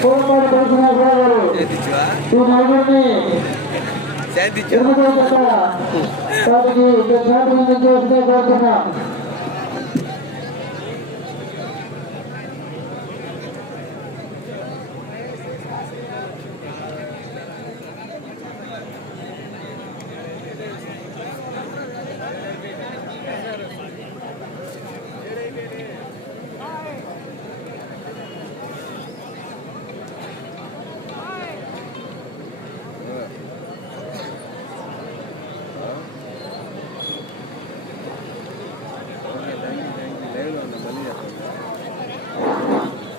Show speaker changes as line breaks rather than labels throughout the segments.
పూలపాటి పరిశ్రమ గారు.
చేతిచ్చువా
ఈ నలుగురిని జత వాటికి కోరుతున్నాం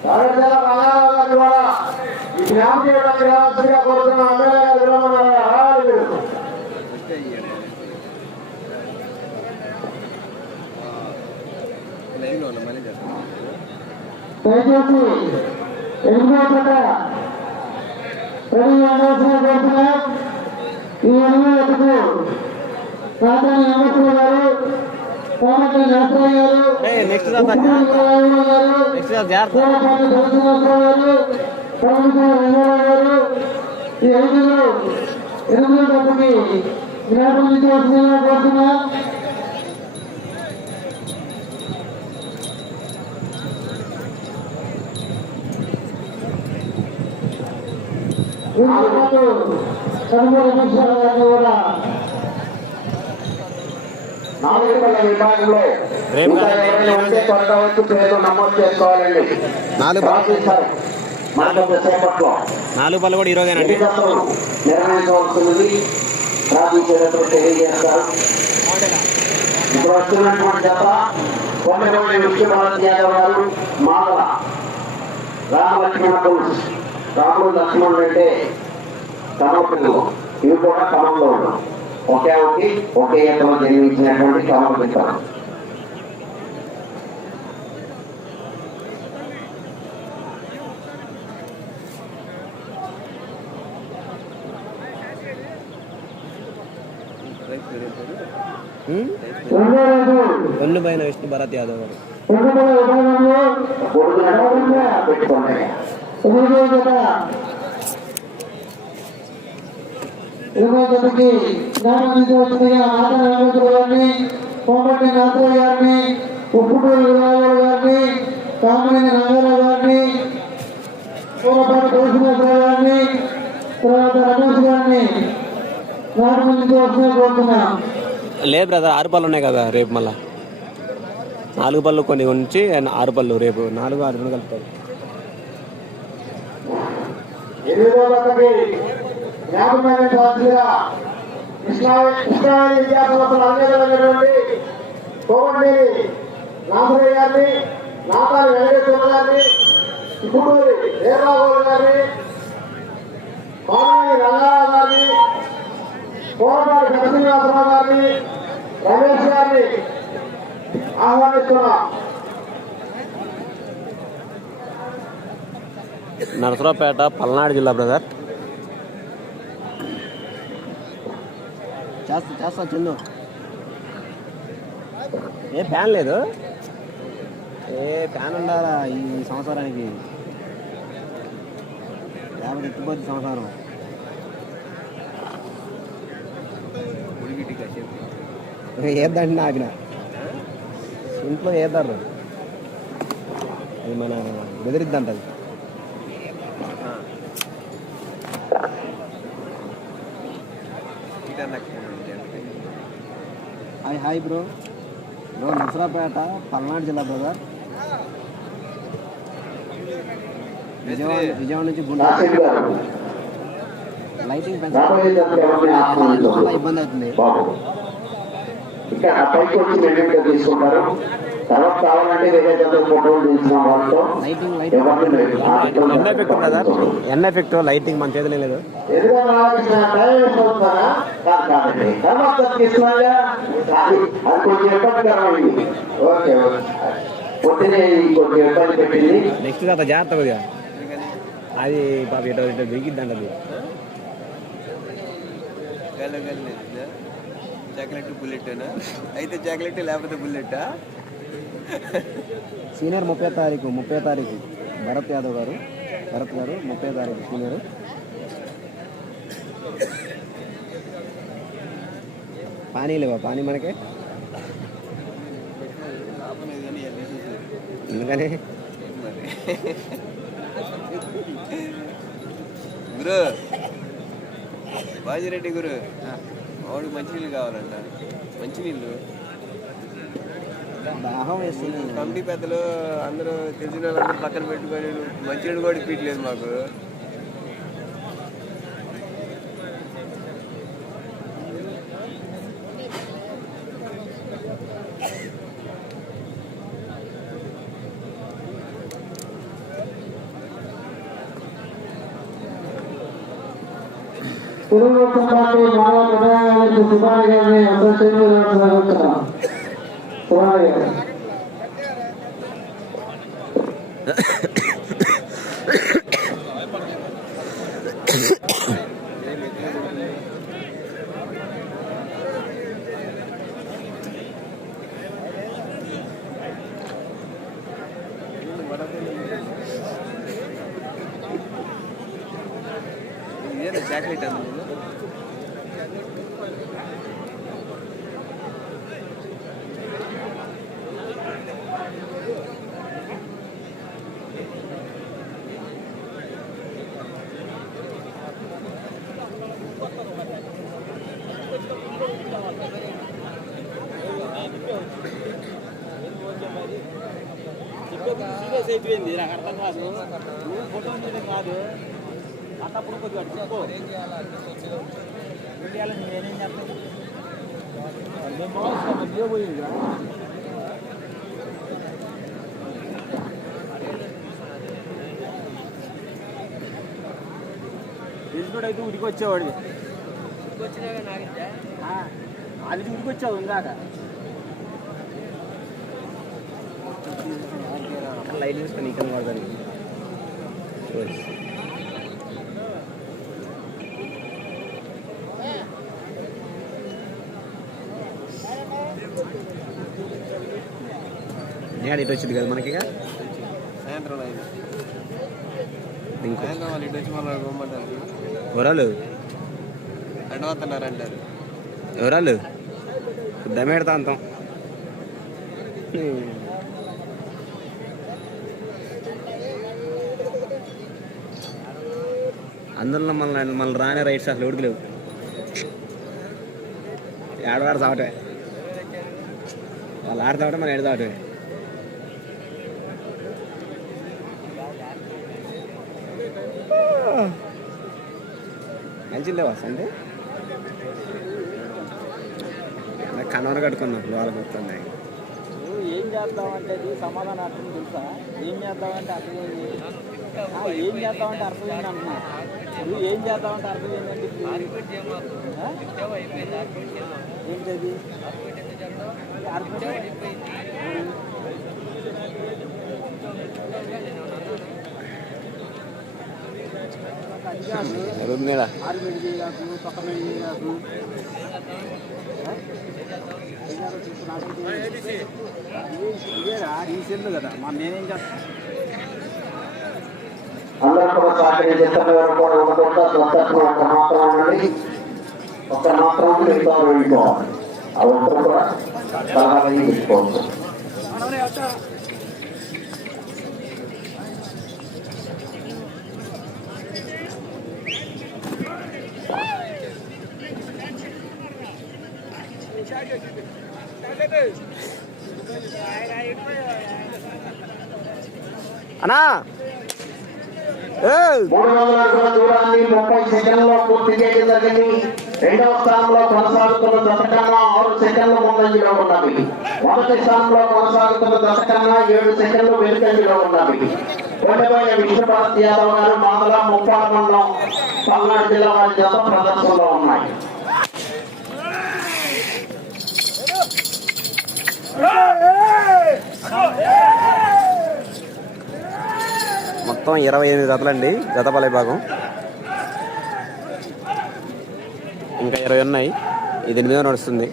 రాజకీయ రంగారావు గారు కూడా ఈ చేయడానికి రావాల్సిందిగా కోరుతున్న ఎమ్మెల్యే గారు విరమణ దయచేసి ఎనిమిదో రెడీ అవ్వాల్సిన కోరుతున్నాం ఈ రాజధాని గారు కోమటి గారు
నెక్స్ట్
గారు గారు కోమటి రంగారావు గారు ఈ ఐదుగురు ఎనిమిదో నుంచి వస్తుందని కోరుతున్నాం విభాగంలో
రేపు
త్వరగా వచ్చి పేరు నమోదు చేసుకోవాలండి
నాలుగు నాలుగు పళ్ళు కూడా
ఎన్నికలు నిర్వహించవలసినది రాజకీయాలతో తెలియజేస్తారు ఇప్పుడు వస్తున్నటువంటి జత కొండగోడి విష్ణుభారత్ యాదవ్ గారు మాదల రామలక్ష్మణ పులుస్ రాముడు లక్ష్మణుడు అంటే కమపిల్లు ఇవి కూడా క్రమంలో ఉన్నాం. ఒకే ఒకటి ఒకే ఎత్తులో జన్మించినటువంటి క్రమపిస్తారు రెండో
పైన విష్ణు భరత్ యాదవ్ గారు.
ఎనిమిదో జతకి జ్ఞానం వచ్చిన ఆట నాగేశ్వర గారిని కోమటి నాథయ్య గారిని ఉప్పుటూరు విరాజు గారిని కామినేని రంగారావు గారిని పూలపాటి తులసినాథరావు గారిని తర్వాత రమేష్ గారిని జ్ఞానం నుంచి వచ్చిన కోరుతున్నాం
లేదు బ్రదర్ ఆరు పళ్ళు ఉన్నాయి కదా రేపు మళ్ళా. నాలుగు పళ్ళు కొన్ని ఉంచి ఆరు పళ్ళు రేపు నాలుగు ఆరు పళ్ళు కలుపుతారు.
ఎనిమిదో గారిని నాతారి వెంకటేశ్వర గారిని ఇప్పుడూరి వీరరాఘవ గారిని రంగారావు గారిని కోరపాటి నరసింహాసరావు గారిని రమేష్ గారిని ఆహ్వానిస్తున్నాం.
నరసరావుపేట పల్నాడు జిల్లా బ్రదర్. చేస్తా చేస్తా చందు. ఏ ఫ్యాన్ లేదు. ఏ ఫ్యాన్ ఉండాలా ఈ సంవత్సరానికి? లేకపోతే ఎత్తిపోద్ది సంవత్సరం. ఏద్దండి నాకిన? ఇంట్లో ఏద్దారు అది మన బెదిరిద్దంట అది. Hi hi bro. Bro Narasaraopet Palnadu జిల్లా బ్రదర్. విజయవాడ విజయవాడ నుంచి గుంటూరు.
గారు
లైటింగ్
ఆహ్వానించవచ్చు.
చాలా ఇబ్బంది అవుతుంది.
ఇక్కడ ఆ పైకి వచ్చి మెజర్మెంట్ తీసుకుంటారు? తర్వాత కావాలంటే జంతువు ఫోటోలు తీసిన వాళ్ళతో.
లైటింగ్ లైటింగ్
ఎవరిని
an effect brother an effect lighting మన చేతిలో లేదు.
ఓకే పొద్దునే ఇబ్బంది పెట్టింది.
నెక్స్ట్ తర్వాత జాగ్రత్త అది పాప ఇటు ఇటు బిగిద్దంట అది.
గల్ల గల్ల చాక్లెట్ బుల్లెట్ అయితే చాక్లెట్ లేకపోతే బుల్లెట్టా
సీనియర్ ముప్పై తారీఖు ముప్పై తారీఖు. భరత్ యాదవ్ గారు భరత్ గారు ముప్పై తారీఖు సీనియర్. పానీ లేవా? పానీ మనకి? ఎందుకని?
గురు బాజిరెడ్డి గురు. వాడికి మంచినీళ్ళు కావాలంట. మంచినీళ్ళు
దాహం
కమిటీ పెద్దలు అందరూ తెలిసిన వాళ్ళందరూ పక్కన పెట్టుకొని మంచినీళ్ళు కూడా ఇప్పట్లేదు మాకు.
తెలుగుదేశం పార్టీ మానవ ప్రధానమంత్రి సుమారి
చాక్లెట్ అందులో
సీరియస్ అయిపోయింది నాకు అర్థం కాదు నువ్వు ఫోటో తీయడం కాదు అన్నప్పుడు కొద్దిగా ఏం నేనేం చేస్తాను బాగుంది పోయిందిగా తెలిసినోడైతే ఉడికి వచ్చేవాడు ఆ, అది ఉడికి వచ్చావు ఇందాక.
లైట్ తీసుకొని నేను ఇటు వచ్చింది కదా మనకి.
సాయంత్రం
ఎవరాలు ఎవరాలు దమేడతా అంతం. అందులో మళ్ళీ మళ్ళీ రానే రైట్స్ అసలు ఉడకలేవు ఏడవాడు చావటమే వాళ్ళు ఆడతావటే మనం ఎడతావటమే మంచి లేవా సండే కనవర కట్టుకున్నప్పుడు వాళ్ళు వస్తున్నాయి
నువ్వు ఏం చేద్దామంటే సమాధానం అర్థం తెలుసా? ఏం చేద్దామంటే అర్థం ఏంటి ఏం చేద్దామంటే అర్థం ఏంటి అంటున్నా. నువ్వు ఏం చేద్దామంటే అర్థం ఏంటంటే ఏంటది? అర్థం
రూమ్ మీద
కదా మా నేనేం చేస్తాను
అందరూ కూడా సహకరించేస్తున్న వారు కూడా ఉండకుండా ఒక మాత్రం ఉండండి ఒక మాత్రం మిగతా వెళ్ళిపోవాలి ఆ ఒక్కరు కూడా సలహాలు తీసుకోవచ్చు
అనా
మూడు వందల అడుగుల దూరాన్ని ముప్పై సెకండ్లో పూర్తి చేయడం జరిగింది రెండవ స్థానంలో కొనసాగుతున్న దశకన్నా ఆరు సెకండ్ల ముందంజలో ఉన్నవి మొదటి స్థానంలో కొనసాగుతున్న దశకన్నా ఏడు సెకండ్లు వెనుకంజలో ఉన్నవి కొండపోయిన విష్ణుభారత్ యాదవ్ గారు మండలం పల్నాడు జిల్లా వారి జత ప్రదర్శనలో ఉన్నాయి
మొత్తం ఇరవై ఎనిమిది జతలండి జతపలై భాగం ఇంకా ఇరవై ఉన్నాయి ఇది ఎనిమిదో నడుస్తుంది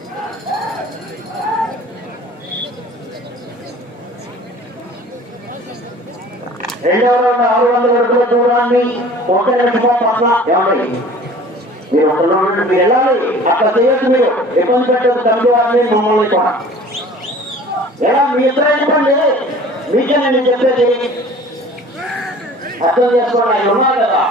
మీరు మీరు వెళ్ళాలి అట్లా చేయొచ్చు మీరు ఇబ్బంది పెట్టదు తల్లి మమ్మల్ని కూడా ఎలా మీ ఇద్దరు ఇబ్బంది మీకే నేను చెప్పేది అర్థం చేసుకోండి ఆయన ఉన్నారు కదా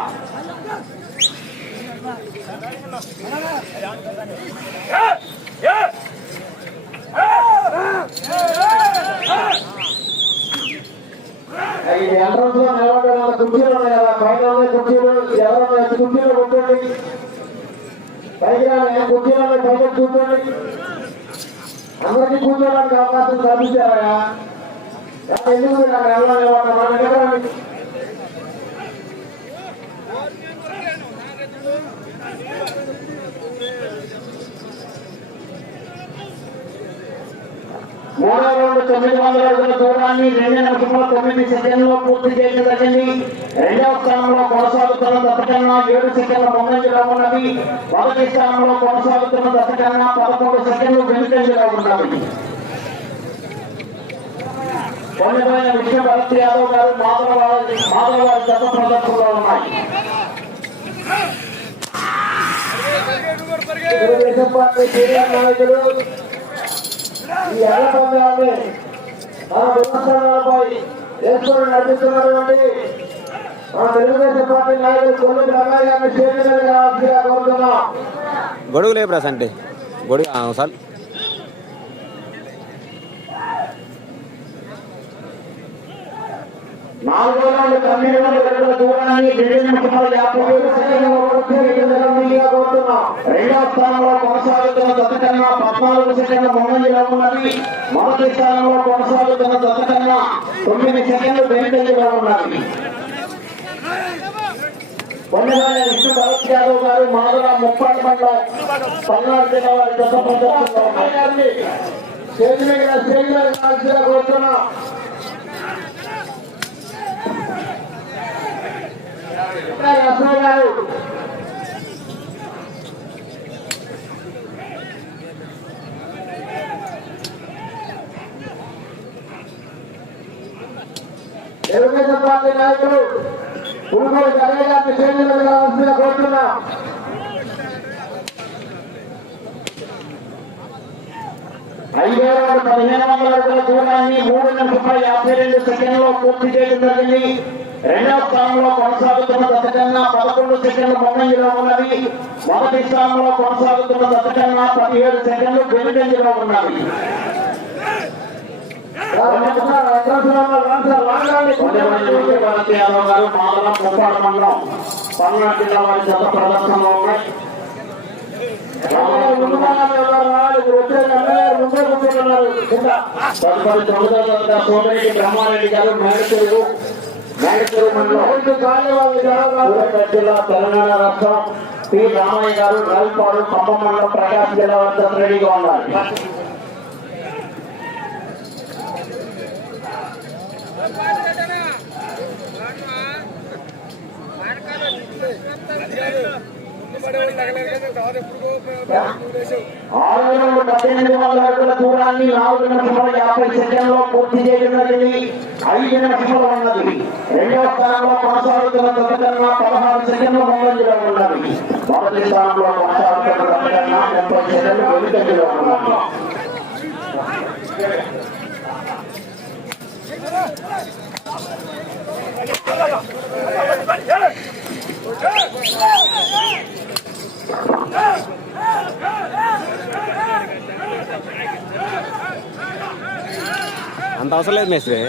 ఇది ఎంట్రన్స్లో నిలబడ్డ కుర్చీలు ఉన్నాయి కదా బయట ఉన్నాయి కుర్చీలు ఎవరైనా కుర్చీలో కూర్చోండి పైకి రాని కుర్చీలో కూర్చోండి అందరికీ కూర్చోడానికి అవకాశం కల్పించారా ఎందుకు అక్కడ దగ్గర రండి. మూడో రోజు తొమ్మిది వందల అడుగుల దూరాన్ని రెండు నిమిషంలో తొమ్మిది సెకండ్లో పూర్తి చేయడం జరిగింది రెండవ స్థానంలో కొనసాగుతున్న దశకన్నా ఏడు సెకండ్ల ముందంజలో ఉన్నది. మొదటి స్థానంలో కొనసాగుతున్న దశకన్నా పదకొండు సెకండ్లు వెనుకంజలో ఉన్నది. పొందిపోయిన విష్ణు భరత్ యాదవ్ గారు మాధవ మాధవ గారి గత ప్రదర్శనలో ఉన్నాయి. తెలుగుదేశం పార్టీ సీనియర్ నాయకులు ఈ ఎర్ర పందాన్ని మన విమర్శనాలపై వేసుకుని నడిపిస్తున్నటువంటి మన తెలుగుదేశం పార్టీ నాయకులు కొల్లు రంగయ్య గారిని స్టేజ్ మీద రావాల్సిందిగా కోరుతున్నాం.
గొడుగు లేపురా సంటే గొడుగు సార్.
నాలుగో రౌండ్ తొమ్మిది వందల అడుగుల దూరాన్ని యాభై రెండవ స్థానంలో కొనసాగుతున్న దశకన్నా పద్నాలుగు సెకండ్ల ముందంజలో ఉన్నది. మొదటి స్థానంలో కొనసాగుతున్న దశకన్నా తొమ్మిది సెకండ్లు వెనుకంజలో ఉన్నది. పొన్నగానే విష్ణు భరత్ యాదవ్ గారు మాధవ ముప్పాడు మండలం పల్నాడు జిల్లా వారి దశ ప్రదర్శనలో స్టేజ్ మీద స్టేజ్ మీద అసలు గారు తెలుగుదేశం పార్టీ నాయకులు పురుగోలు జగన్ గారిని కోరుతున్నా కావాల్సిన కోరుతున్నాం ఐదు వేల పదిహేను వందల రూపాయల దూరాన్ని మూడు వందల ముప్పై యాభై రెండు సెకండ్లో పూర్తి చేయడం జరిగింది. రెండవ స్థానంలో కొనసాగుతున్న దశకన్నా పదకొండు సెకండ్లు ముందంజలో ఉన్నవి. మొదటి స్థానంలో కొనసాగుతున్న దశకన్నా పదిహేడు సెకండ్లు వెనుకంజలో ఉన్నవి. యాదవ్ గారు మాదల ముప్పాడు మండలం పల్నాడు జిల్లా వారి జత ప్రదర్శనలో ఉన్నాయి తదుపరి తొమ్మిదో తరగతి సోదరికి బ్రహ్మారెడ్డి గారు మేడచెరువు జిల్లా తెలంగాణ రాష్ట్రం. పి. రామయ్య గారు రావిపాడు ఖమ్మం మండలం ప్రకాశం జిల్లా వద్ద రెడీగా ఉన్నారు. ఆరు వందల పద్దెనిమిది వందల అడుగుల దూరాన్ని నాలుగు నిమిషముల యాభై సెకండ్లో పూర్తి చేయడం జరిగింది ఐదు నిమిషములు ఉన్నది రెండవ స్థానంలో కొనసాగుతున్న దశకన్నా పదహారు సెకండ్ల ముందంజలో ఉన్నది మొదటి స్థానంలో కొనసాగుతున్న దశకన్నా ముప్పై సెకండ్లు వెనుకంజలో ఉన్నది Hey!
అంత అవసరం లేదు మేస్త్రి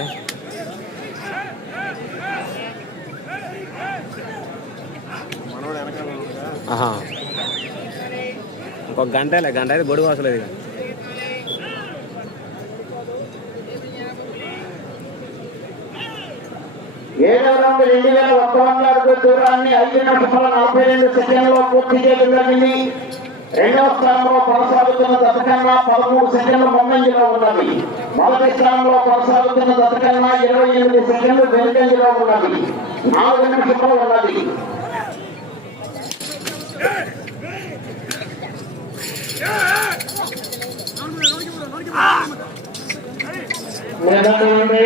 ఆహా ఒక గంటలే గంట అయితే గొడుగు అవసరం లేదు ఇక.
రెండు వేల ఒక్క దూరాన్ని ఐదు నిమిషాల నలభై రెండు సెకండ్లో పూర్తి చేయడం జరిగింది. రెండవ స్థానంలో కొనసాగుతున్న దశకన్నా పదమూడు సెకండ్ల ముందంజలో ఉన్నది మొదటి స్థానంలో కొనసాగుతున్న దశకన్నా ఇరవై ఎనిమిది సెకండ్లు వెనుకంజలో ఉన్నది నాలుగు నిమిషంలో ఉన్నది ఉంది.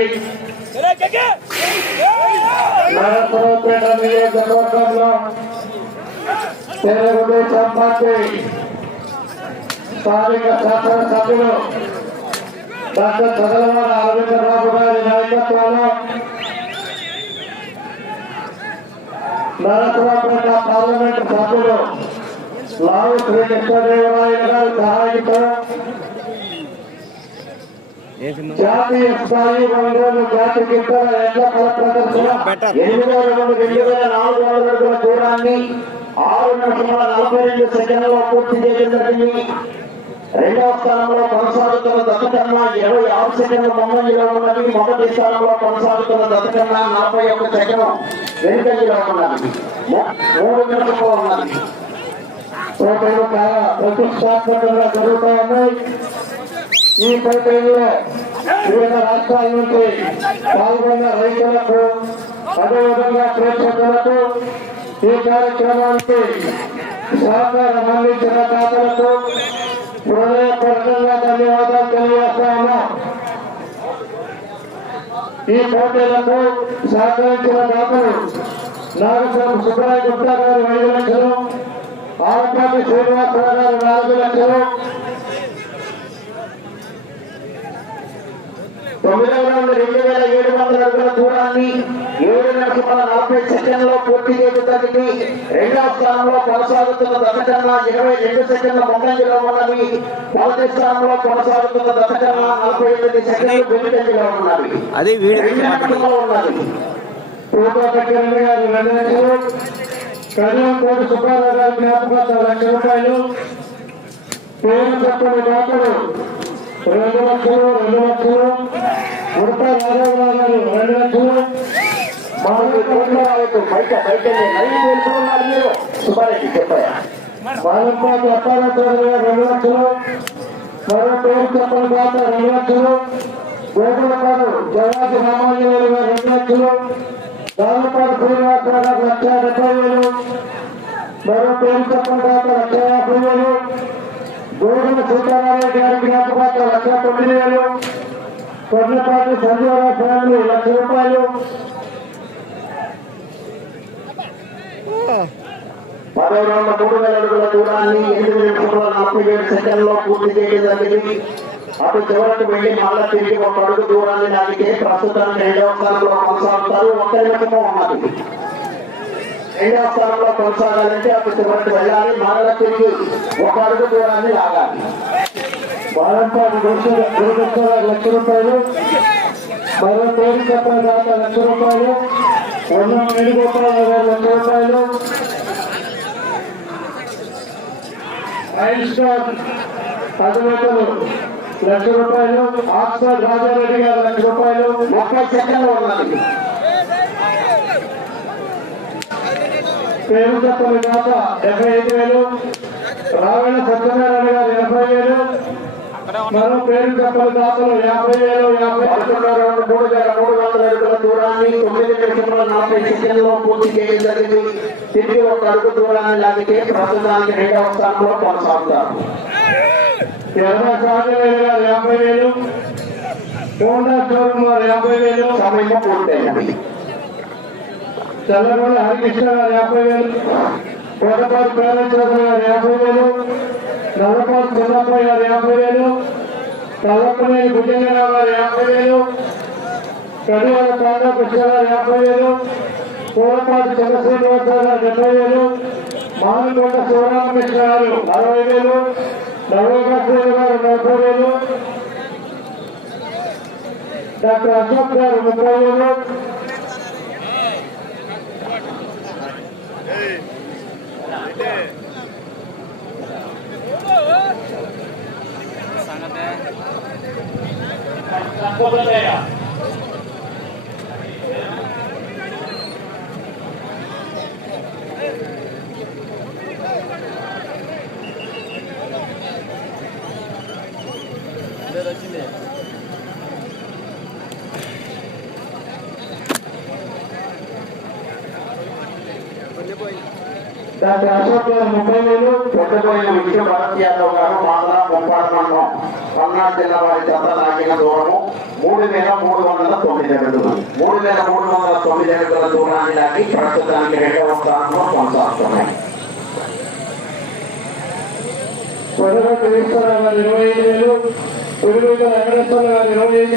నరసరావుపేట నియోజకవర్గంలో తెలుగుదేశం పార్టీ స్థానిక శాసనసభ్యులు డాక్టర్ చంద్రబాబు అరవిందరావు గారి నాయకత్వంలో నరసరావుపేట పార్లమెంటు సభ్యులు లావు శ్రీ శ్రీకృష్ణదేవరాయలు గారి సహాయంతో జాతీయ స్థాయి ఒంగోలు జాతి గిట్టల ఎడ్ల కళ ప్రదర్శన
ఎనిమిది రెండు రెండు వేల నాలుగు వందల అడుగుల దూరాన్ని ఆరు నిమిషముల నలభై రెండు సెకండ్లలో పూర్తి చేయడం జరిగింది. రెండవ స్థానంలో కొనసాగుతున్న దశకన్న ఇరవై ఆరు సెకండ్ల ముందంజలో ఉన్నది. మొదటి స్థానంలో కొనసాగుతున్న దశకన్న నలభై ఒక్క సెకండ్ వెనుకంజలో ఉన్నది. మూ- మూడు నిమిషంలో ఉన్నది.
పోటీలు చాలా ప్రతిష్టాత్మకంగా జరుగుతూ ఉన్నాయి. ఈ పోటీల్లో వివిధ రాష్ట్రాల నుంచి పాల్గొన్న రైతులకు అదేవిధంగా ప్రేక్షకులకు ఈ కార్యక్రమానికి సహకారం అందించిన దాతలకు హృదయపూర్వకంగా ధన్యవాదాలు తెలియజేస్తాము ఈ పోటీలకు సహకరించిన దాతలు నాగస్వామి సుబ్బరాయ గుప్తా గారు ఐదు లక్షలు ఆలపాటి శ్రీనివాసరావు గారు నాలుగు లక్షలు
తొమ్మిదవ రౌండ్ రెండు వేల ఏడు వందల అడుగుల దూరాన్ని ఏడు నిమిషముల నలభై సెకండ్లో పూర్తి రెండవ స్థానంలో కొనసాగుతున్న దశకన్నా ఇరవై రెండు సెకండ్ల ముందంజలో ఉన్నవి మొదటి స్థానంలో కొనసాగుతున్న దశకన్నా నలభై ఎనిమిది సెకండ్లు వెనుకంజలో ఉన్నవి
అది వీడియో
ఉన్నది.
కళ్యాణ్ కోటి సుబ్బారావు గారి జ్ఞాపకార్థం లక్ష రూపాయలు. పేరు చెప్పని రెండు లక్షలు రెండు లక్షలు ఉడత రాజాగారు రెండు లక్షలు
మాకు కోట్ల రావద్దు బయట బయట నైన్ తెలుసుకున్నారు మీరు సుబ్బారెడ్డి చెప్పాయా
బాలంపాటి అప్పారావు రెండు లక్షలు మరో పేరు చెప్పని దాత రెండు లక్షలు గోకులపాడు జవాజి రామాంజనేయులు గారు రెండు లక్షలు దానిపాటి శ్రీనివాసరావు గారు లక్ష డెబ్బై వేలు మరో పేరు చెప్పని దాత లక్ష యాభై వేలు. గోగుల సీతారామయ్య గారి జ్ఞాపకార్థం లక్ష తొమ్మిది వేలు కొర్లపాటి సంజీవరావు ఫ్యామిలీ లక్ష రూపాయలు.
మరో రెండు మూడు వేల అడుగుల దూరాన్ని ఎనిమిది నిమిషంలో నలభై ఏడు సెకండ్లో పూర్తి చేయడం జరిగింది. అటు చివరికి వెళ్ళి మళ్ళా తిరిగి ఒక అడుగు దూరాన్ని దానికి ప్రస్తుతానికి రెండవ స్థానంలో కొనసాగుతారు. ఒక్క నిమిషము ఉన్నది. రెండవ స్థానంలో కొనసాగాలంటే అప్పుడు చివరికి వెళ్ళాలి. మరలా తిరిగి ఒక అడుగు దూరాన్ని లాగాలి.
బాలంపాటి గురుకృష్ణ లక్ష రూపాయలు మరో పేరు చెప్పిన తర్వాత లక్ష రూపాయలు ఉన్న వేణుగోపాలరావు గారు లక్ష రూపాయలు. ఐల్ స్టార్ లక్ష రూపాయలు. ఆక్స్ఫర్డ్ రాజారెడ్డి గారు లక్ష రూపాయలు.
ముప్పై సెకండ్లు ఉన్నాయి
పేరు చెప్పని దాత డెబ్బై ఐదు వేలు రావణ సత్యనారాయణ గారు ఎనభై వేలు మరో పేరు చెప్పని దాతలు యాభై వేలు యాభై
పదకొండవ మూడు వేల మూడు వందల అడుగుల దూరాన్ని తొమ్మిది నిమిషంలో నలభై సెకండ్లో పూర్తి చేయడం జరిగింది. తిరిగి ఒక అడుగు దూరాన్ని లాగితే ప్రస్తుతానికి రెండవ స్థానంలో కొనసాగుతారు.
ఎర్ర సాగవేలు గారు యాభై వేలు హోండా షోరూమ్ గారు యాభై వేలు
సమయం పూర్తయినవి
చల్లగొండ హరికృష్ణ గారు యాభై వేలు కోటపాటి ప్రేమచంద్ర గారు యాభై వేలు నల్లపాటి చంద్రప్ప గారు యాభై వేలు తల్లపనేని గుడ్డెంగరావు గారు యాభై వేలు కడివాల కాండాకృష్ణ గారు యాభై వేలు కోటపాటి చంద్రశ్రీనివాసరావు గారు డెబ్బై వేలు మానకొండ శివరామకృష్ణ గారు అరవై వేలు నవోగాశ్వరి గారు నలభై వేలు డాక్టర్ అశోక్ గారు ముప్పై వేలు
వచ్చింది
డాక్టర్ ముప్పై వేలు
పొట్టుపోయిన విజయ భారత్ యాదవ్ గారు మా ముప్పాడు మండలం పల్నాడు జిల్లా వారి చెత్త నాగిన దూరము. మూడు వేల మూడు వందల తొమ్మిది అడుగులు. మూడు వేల మూడు వందల తొమ్మిది అడుగుల దూరాన్ని దాటి ప్రస్తుతానికి రెండవ స్థానంలో కొనసాగుతున్నాయి.
పొడగొట్టు ఈశ్వరరావు గారు ఇరవై ఐదు వేలు గారు ఇరవై ఐదు